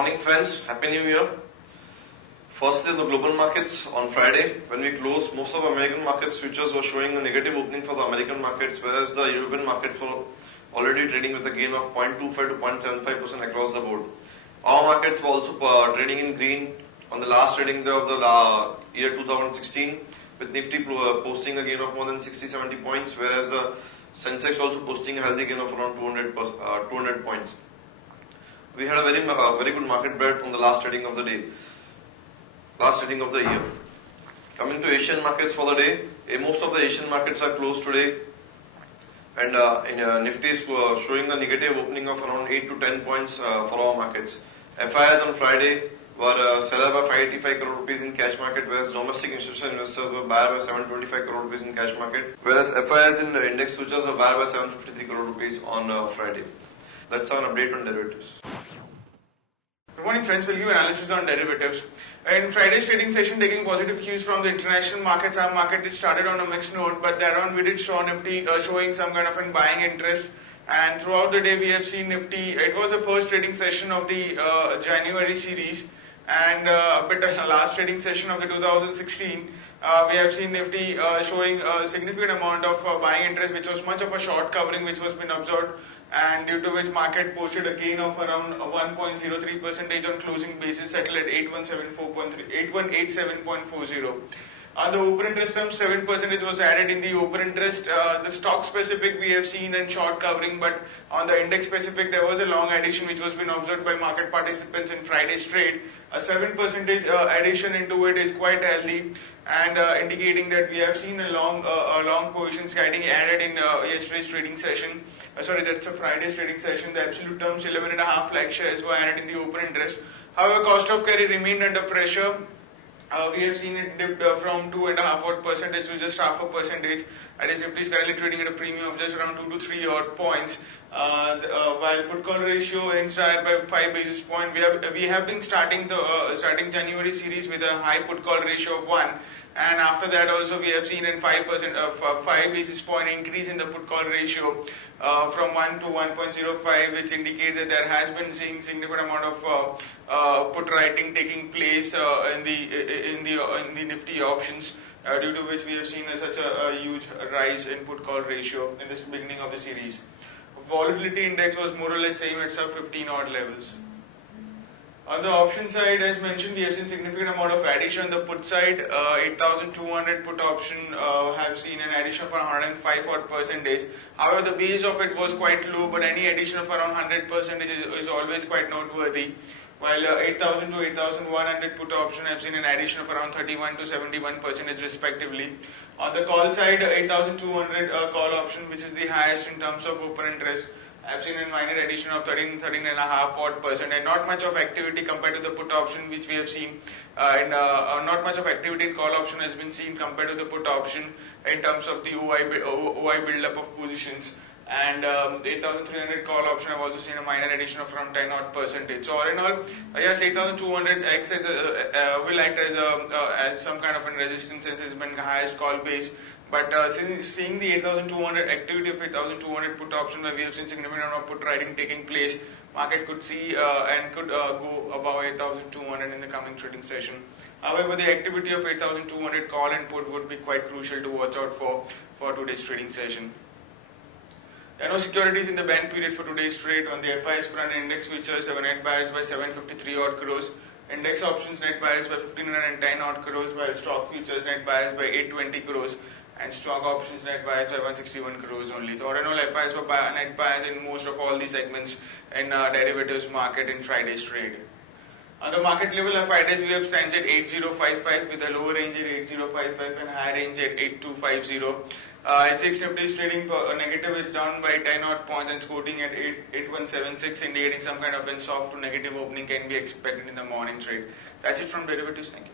morning friends, Happy New Year. Firstly, the global markets on Friday, when we closed, most of American markets futures were showing a negative opening for the American markets, whereas the European markets were already trading with a gain of 0.25 to 0.75% across the board. Our markets were also trading in green on the last trading day of the year 2016, with Nifty posting a gain of more than 60-70 points, whereas the Sensex also posting a healthy gain of around 200 points. We had a very good market breadth on the last trading of the day, last trading of the year. Coming to Asian markets for the day, most of the Asian markets are closed today, and Nifty is showing a negative opening of around 8 to 10 points for our markets. FIIs on Friday were seller by 585 crore rupees in cash market, whereas domestic institutional investors were buyer by 725 crore rupees in cash market, whereas FIIs in the index futures were buyer by 753 crore rupees on Friday. Let's have an update on derivatives. Good morning friends, we'll give analysis on derivatives. In Friday's trading session, taking positive cues from the international markets, our market started on a mixed note, but thereon we did show Nifty showing some kind of an buying interest, and throughout the day we have seen Nifty, it was the first trading session of the January series, and a bit of the last trading session of the 2016. We have seen Nifty showing a significant amount of buying interest, which was much of a short covering which was been observed, and due to which market posted a gain of around 1.03% on closing basis, settled at 8187.40. On the open interest terms, 7% was added in the open interest. The stock specific we have seen in short covering, but on the index specific there was a long addition which was been observed by market participants in Friday's trade. A 7% addition into it is quite healthy, and indicating that we have seen a long positions getting added in yesterday's trading session. That's a Friday's trading session. The absolute terms 11.5 lakh shares were added in the open interest. However, cost of carry remained under pressure. We have seen it dipped from 2.5% to just 0.5%. That is, Nifty is currently trading at a premium of just around 2 to 3 odd points. While put call ratio inched higher by 5 basis points, we have been starting January series with a high put call ratio of 1. And after that also we have seen a 5 basis point increase in the put call ratio from 1 to 1.05, which indicates that there has been seeing significant amount of put writing taking place in the Nifty options, due to which we have seen such a huge rise in put call ratio in this beginning of the series. Volatility index was more or less same at sub 15 odd levels. On the option side, as mentioned, we have seen significant amount of addition. On the put side, 8,200 put option have seen an addition of around 105 odd percentage. However, the base of it was quite low, but any addition of around 100% is always quite noteworthy. While 8,000 to 8,100 put option have seen an addition of around 31 to 71% respectively. On the call side, 8,200 call option, which is the highest in terms of open interest, I've seen a minor addition of 13.5 odd percent, and not much of activity compared to the put option which we have seen, and not much of activity in call option has been seen compared to the put option in terms of the OI build up of positions. And 8,300 call option, I've also seen a minor addition of around 10 odd percentage. So all in all, yes, 8,200 X will act as some kind of a resistance since it's been the highest call base. But seeing the 8,200 activity of 8,200 put option, where we have seen significant amount of put writing taking place, market could see and could go above 8,200 in the coming trading session. However, the activity of 8,200 call and put would be quite crucial to watch out for today's trading session. There are no securities in the ban period for today's trade. On the FIs front, index futures have a net bias by 753 odd crores. Index options net bias by 1,510 odd crores, while stock futures net bias by 820 crores. And stock options net bias by 161 crores only. So all in all, FIs were net bias in most of all the segments in derivatives market in Friday's trade. On the market level, FIs we have stands at 8055 with a lower range at 8055 and high range at 8250. SX Nifty is trading negative, it's down by 10 odd points and quoting at 8176, indicating some kind of a soft to negative opening can be expected in the morning trade. That's it from derivatives. Thank you.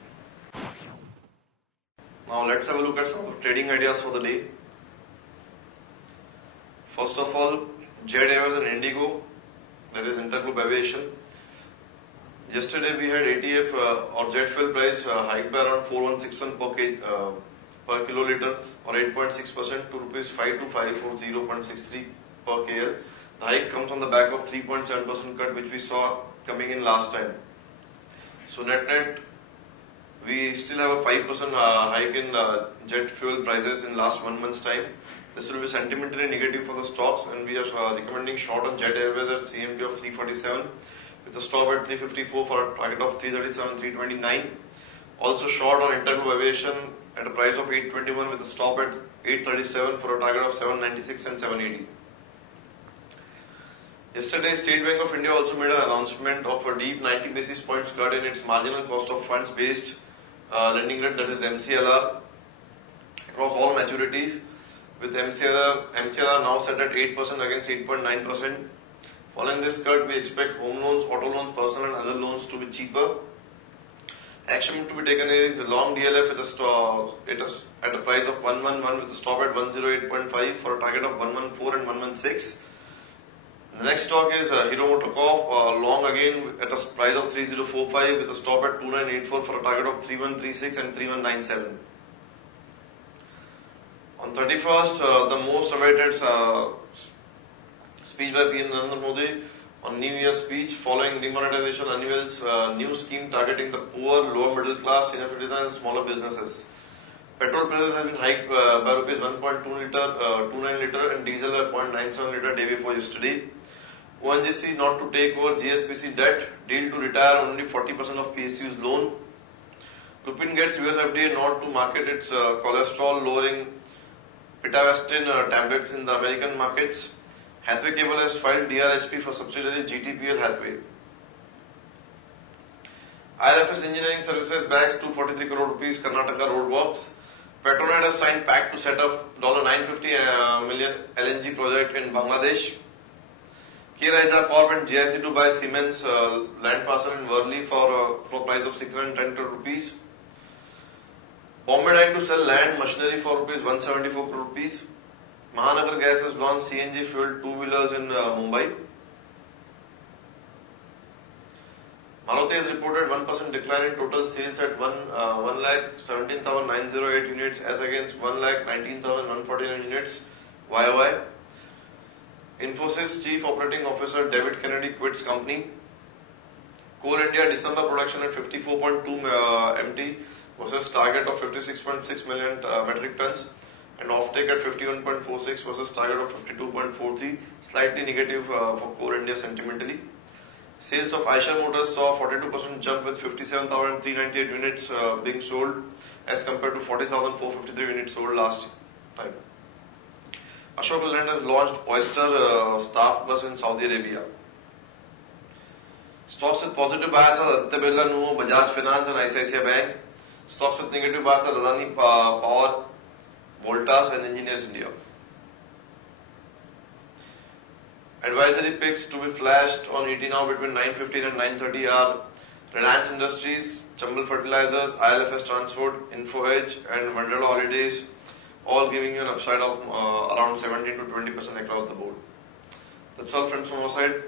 Now let's have a look at some trading ideas for the day. First of all, Jet Airways and Indigo, that is Interglobe Aviation. Yesterday we had ATF or jet fuel price hiked by around 4161 per kiloliter or 8.6% to rupees 52,540.63 per KL. The hike comes on the back of 3.7% cut which we saw coming in last time. So net, we still have a 5% hike in jet fuel prices in last 1 month's time. This will be sentimentally negative for the stocks, and we are recommending short on Jet Airways at CMP of 347 with a stop at 354 for a target of 337, 329. Also short on Interglobe Aviation at a price of 821 with a stop at 837 for a target of 796 and 780. Yesterday, State Bank of India also made an announcement of a deep 90 basis points cut in its marginal cost of funds based lending rate, that is MCLR, across all maturities, with MCLR now set at 8% against 8.9%. Following this cut, we expect home loans, auto loans, personal and other loans to be cheaper. Action to be taken is long DLF at a price of 111 with a stop at 108.5 for a target of 114 and 116. The next stock is Hero MotoCorp, long again at a price of 3045 with a stop at 2984 for a target of 3136 and 3197. On 31st, the most awaited speech by PM Narendra Modi on New Year's speech following demonetization unveils new scheme targeting the poor, lower middle class, senior citizens and smaller businesses. Petrol prices have been hiked by rupees 1.29 liter and diesel at 0.97 liter day before yesterday. ONGC not to take over GSPC debt, deal to retire only 40% of PSU's loan. Lupin gets US FDA not to market its cholesterol lowering pitavastatin tablets in the American markets. Hathway Cable has filed DRHP for subsidiary GTPL Hathway. IRFS Engineering Services backs 243 crore rupees Karnataka roadworks. Petronet has signed pact to set up $950 million LNG project in Bangladesh. K. Raheja Corp and GIC to buy Siemens land parcel in Worli for price of 610 crore rupees. Bombay Dyeing to sell land machinery for rupees 174 crore rupees. Mahanagar Gas has launched CNG fueled two-wheelers in Mumbai. Maruti has reported 1% decline in total sales at 1,17,908 units as against 1,19,149 units YOY. Infosys Chief Operating Officer David Kennedy quits company. Coal India December production at 54.2 MT versus target of 56.6 million metric tons, and offtake at 51.46 versus target of 52.43, slightly negative for Coal India sentimentally. Sales of Eicher Motors saw 42% jump with 57,398 units being sold as compared to 40,453 units sold last time. Ashok Leyland has launched Oyster staff bus in Saudi Arabia. Stocks with positive bias are Aditya Birla Nuvo, Bajaj Finance and ICICI Bank. Stocks with negative bias are Adani Power, Voltas and Engineers India. Advisory picks to be flashed on ET now between 9:15 and 9:30 are Reliance Industries, Chambal Fertilizers, ILFS Transport, Info Edge and Mandala Holidays, all giving you an upside of around 17 to 20% across the board. That's all friends from our side.